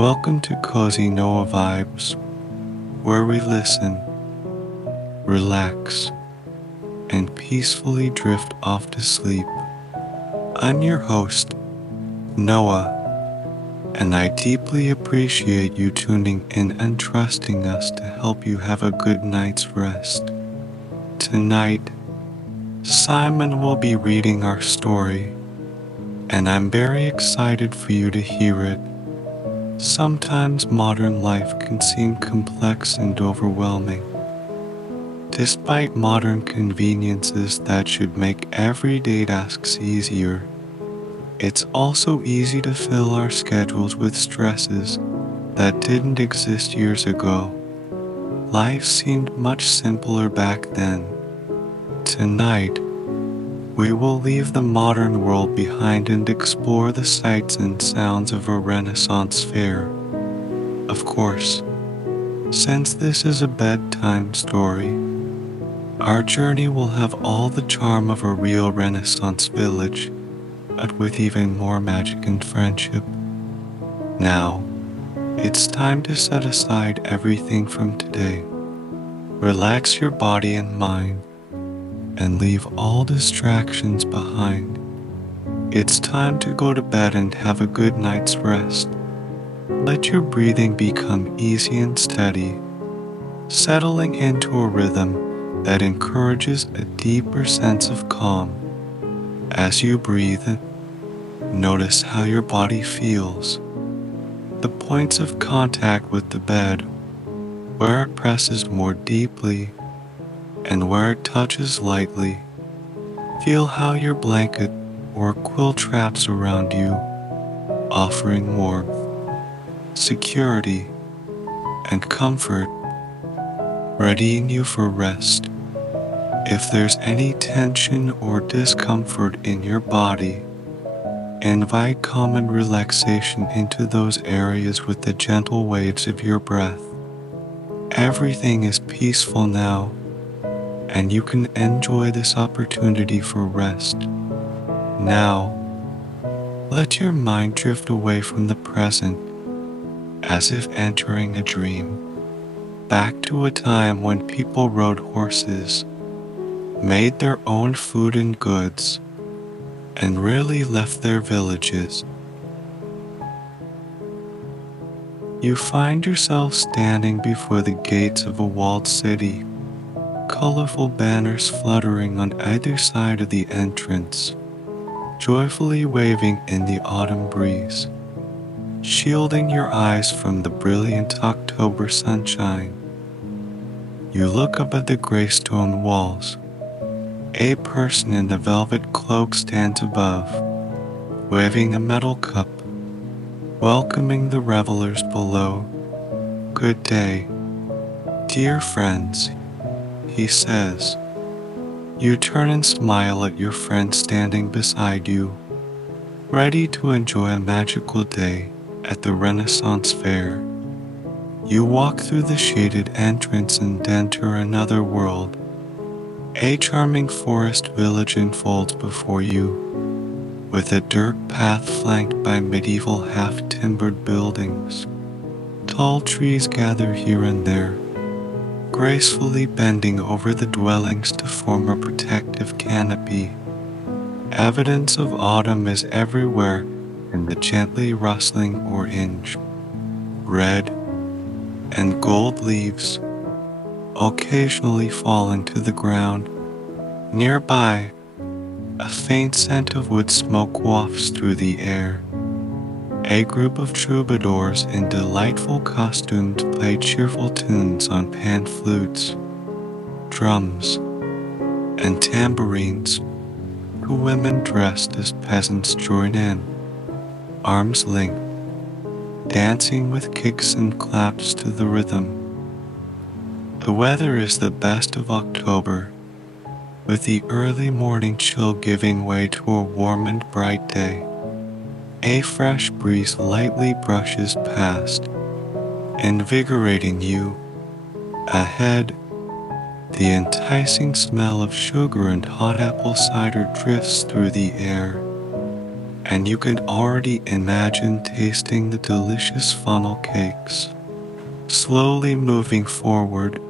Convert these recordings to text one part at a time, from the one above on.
Welcome to Cozy Noah Vibes, where we listen, relax, and peacefully drift off to sleep. I'm your host, Noah, and I deeply appreciate you tuning in and trusting us to help you have a good night's rest. Tonight, Simon will be reading our story, and I'm very excited for you to hear it. Sometimes modern life can seem complex and overwhelming. Despite modern conveniences that should make everyday tasks easier, it's also easy to fill our schedules with stresses that didn't exist years ago. Life seemed much simpler back then. Tonight, we will leave the modern world behind and explore the sights and sounds of a Renaissance fair. Of course, since this is a bedtime story, our journey will have all the charm of a real Renaissance village, but with even more magic and friendship. Now, it's time to set aside everything from today. Relax your body and mind, and leave all distractions behind. It's time to go to bed and have a good night's rest. Let your breathing become easy and steady, settling into a rhythm that encourages a deeper sense of calm. As you breathe, notice how your body feels. The points of contact with the bed, where it presses more deeply, and where it touches lightly. Feel how your blanket or quilt wraps around you, offering warmth, security, and comfort, readying you for rest. If there's any tension or discomfort in your body, invite calm and relaxation into those areas with the gentle waves of your breath. Everything is peaceful now, and you can enjoy this opportunity for rest. Now, let your mind drift away from the present, as if entering a dream, back to a time when people rode horses, made their own food and goods, and rarely left their villages. You find yourself standing before the gates of a walled city, colorful banners fluttering on either side of the entrance, joyfully waving in the autumn breeze, shielding your eyes from the brilliant October sunshine. You look up at the gray stone walls. A person in a velvet cloak stands above, waving a metal cup, welcoming the revelers below. "Good day, dear friends," he says. You turn and smile at your friend standing beside you, ready to enjoy a magical day at the Renaissance Fair. You walk through the shaded entrance and enter another world. A charming forest village unfolds before you, with a dirt path flanked by medieval half-timbered buildings. Tall trees gather here and there, gracefully bending over the dwellings to form a protective canopy. Evidence of autumn is everywhere in the gently rustling orange, red, and gold leaves, occasionally falling to the ground. Nearby, a faint scent of wood smoke wafts through the air. A group of troubadours in delightful costumes play cheerful tunes on pan flutes, drums, and tambourines. Two women dressed as peasants join in, arms linked, dancing with kicks and claps to the rhythm. The weather is the best of October, with the early morning chill giving way to a warm and bright day. A fresh breeze lightly brushes past, invigorating you. Ahead, the enticing smell of sugar and hot apple cider drifts through the air. and you can already imagine tasting the delicious funnel cakes. Slowly moving forward,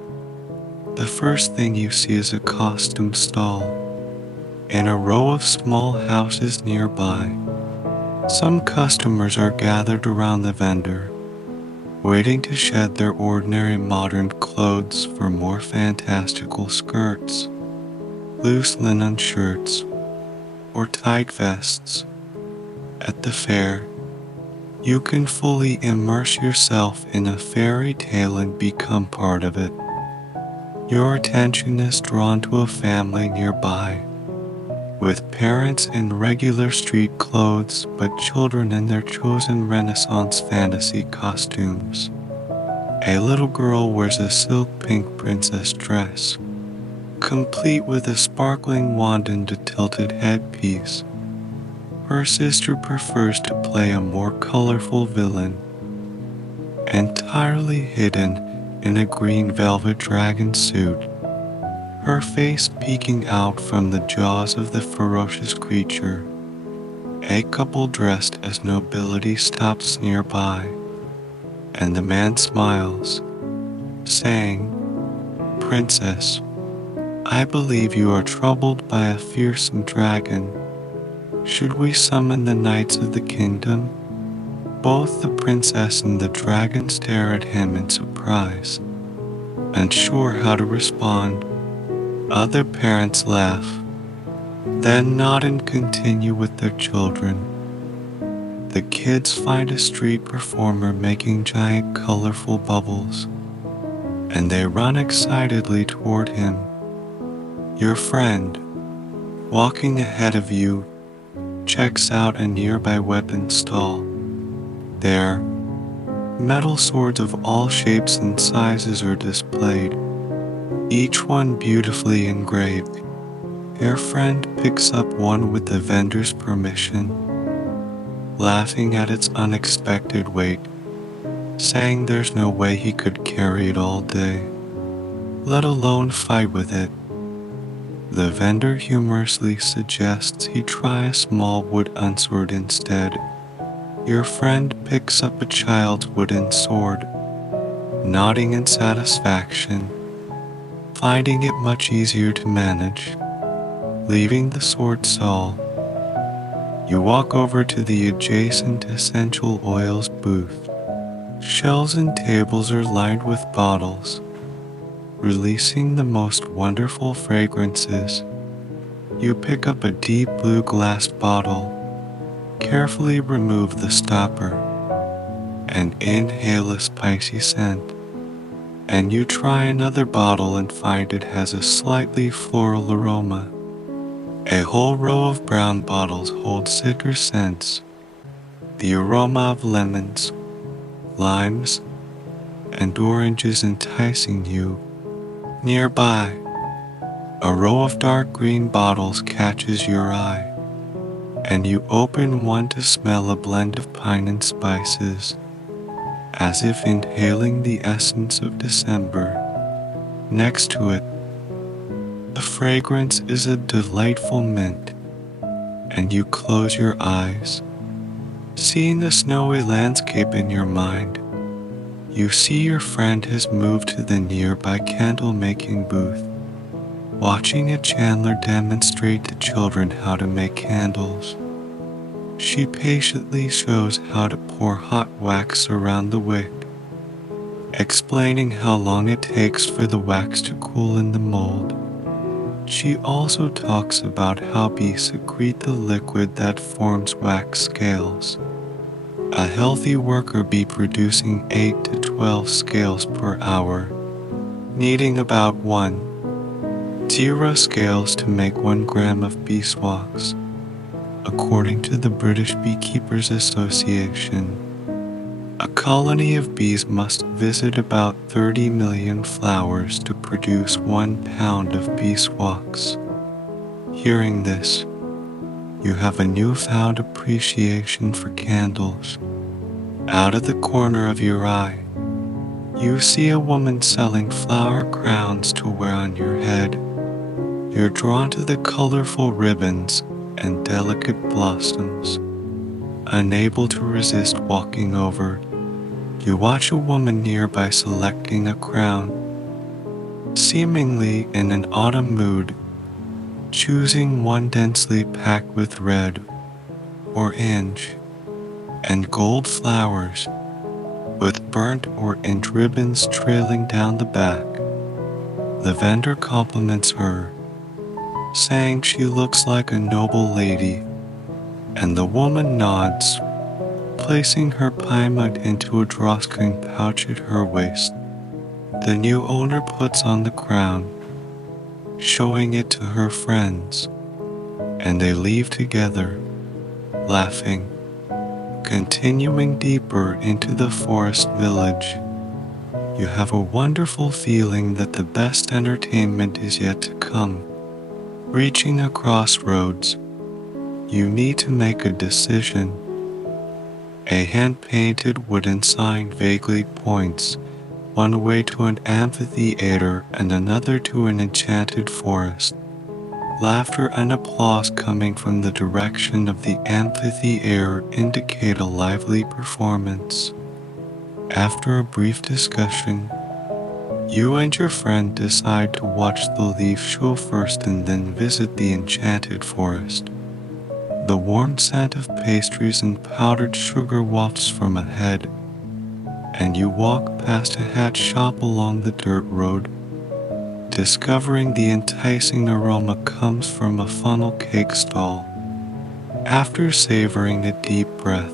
the first thing you see is a costume stall. In a row of small houses nearby, some customers are gathered around the vendor, waiting to shed their ordinary modern clothes for more fantastical skirts, loose linen shirts, or tight vests. At the fair, you can fully immerse yourself in a fairy tale and become part of it. Your attention is drawn to a family nearby, with parents in regular street clothes but children in their chosen Renaissance fantasy costumes. A little girl wears a silk pink princess dress, complete with a sparkling wand and a tilted headpiece. Her sister prefers to play a more colorful villain, entirely hidden in a green velvet dragon suit, her face peeking out from the jaws of the ferocious creature. A couple dressed as nobility stops nearby, and the man smiles, saying, "Princess, I believe you are troubled by a fearsome dragon. Should we summon the knights of the kingdom?" Both the princess and the dragon stare at him in surprise, unsure how to respond. Other parents laugh, then nod and continue with their children. The kids find a street performer making giant colorful bubbles, and they run excitedly toward him. Your friend, walking ahead of you, checks out a nearby weapon stall. There, metal swords of all shapes and sizes are displayed, each one beautifully engraved. Your friend picks up one with the vendor's permission, laughing at its unexpected weight, saying there's no way he could carry it all day, let alone fight with it. The vendor humorously suggests he try a small wooden sword instead. Your friend picks up a child's wooden sword, nodding in satisfaction, finding it much easier to manage. Leaving the sword stall, you walk over to the adjacent essential oils booth. Shelves and tables are lined with bottles, releasing the most wonderful fragrances. You pick up a deep blue glass bottle, carefully remove the stopper, and inhale a spicy scent. And you try another bottle and find it has a slightly floral aroma. A whole row of brown bottles hold citrus scents, the aroma of lemons, limes, and oranges enticing you. Nearby, a row of dark green bottles catches your eye, and you open one to smell a blend of pine and spices, as if inhaling the essence of December. Next to it, the fragrance is a delightful mint, and you close your eyes, seeing the snowy landscape in your mind. You see your friend has moved to the nearby candle-making booth, watching a chandler demonstrate to children how to make candles. She patiently shows how to pour hot wax around the wick, explaining how long it takes for the wax to cool in the mold. She also talks about how bees secrete the liquid that forms wax scales. A healthy worker bee producing 8 to 12 scales per hour, needing about 1.0 scales to make 1 gram of beeswax, according to the British Beekeepers Association. A colony of bees must visit about 30 million flowers to produce 1 pound of beeswax. Hearing this, you have a newfound appreciation for candles. Out of the corner of your eye, you see a woman selling flower crowns to wear on your head. You're drawn to the colorful ribbons and delicate blossoms, Unable to resist walking over, you watch a woman nearby selecting a crown, seemingly in an autumn mood, choosing one densely packed with red, orange, and gold flowers, with burnt orange ribbons trailing down the back. The vendor compliments her, saying she looks like a noble lady, and the woman nods, placing her pie mug into a drawstring pouch at her waist. The new owner puts on the crown, showing it to her friends, and they leave together, laughing, continuing deeper into the forest village. You have a wonderful feeling that the best entertainment is yet to come. Reaching a crossroads, you need to make a decision. A hand-painted wooden sign vaguely points one way to an amphitheater and another to an enchanted forest. Laughter and applause coming from the direction of the amphitheater indicate a lively performance. After a brief discussion, you and your friend decide to watch the leaf show first and then visit the enchanted forest. The warm scent of pastries and powdered sugar wafts from ahead, and you walk past a hat shop along the dirt road, discovering the enticing aroma comes from a funnel cake stall. After savoring a deep breath,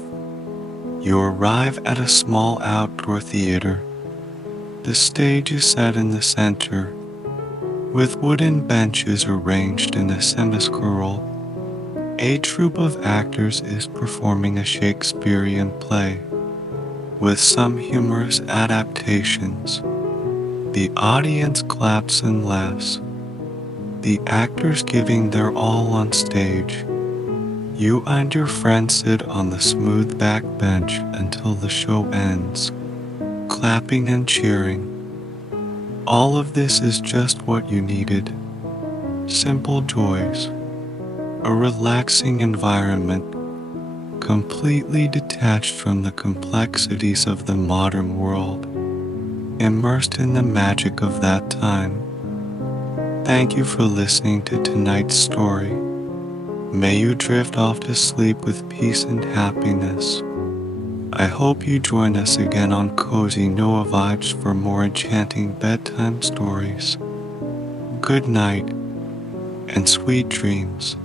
you arrive at a small outdoor theater. The stage is set in the center, with wooden benches arranged in a semicircle. A troupe of actors is performing a Shakespearean play, with some humorous adaptations. The audience claps and laughs, the actors giving their all on stage. You and your friend sit on the smooth back bench until the show ends, clapping and cheering. All of this is just what you needed. Simple joys, a relaxing environment, completely detached from the complexities of the modern world, immersed in the magic of that time. Thank you for listening to tonight's story. May you drift off to sleep with peace and happiness. I hope you join us again on Cozy Noah Vibes for more enchanting bedtime stories. Good night and sweet dreams.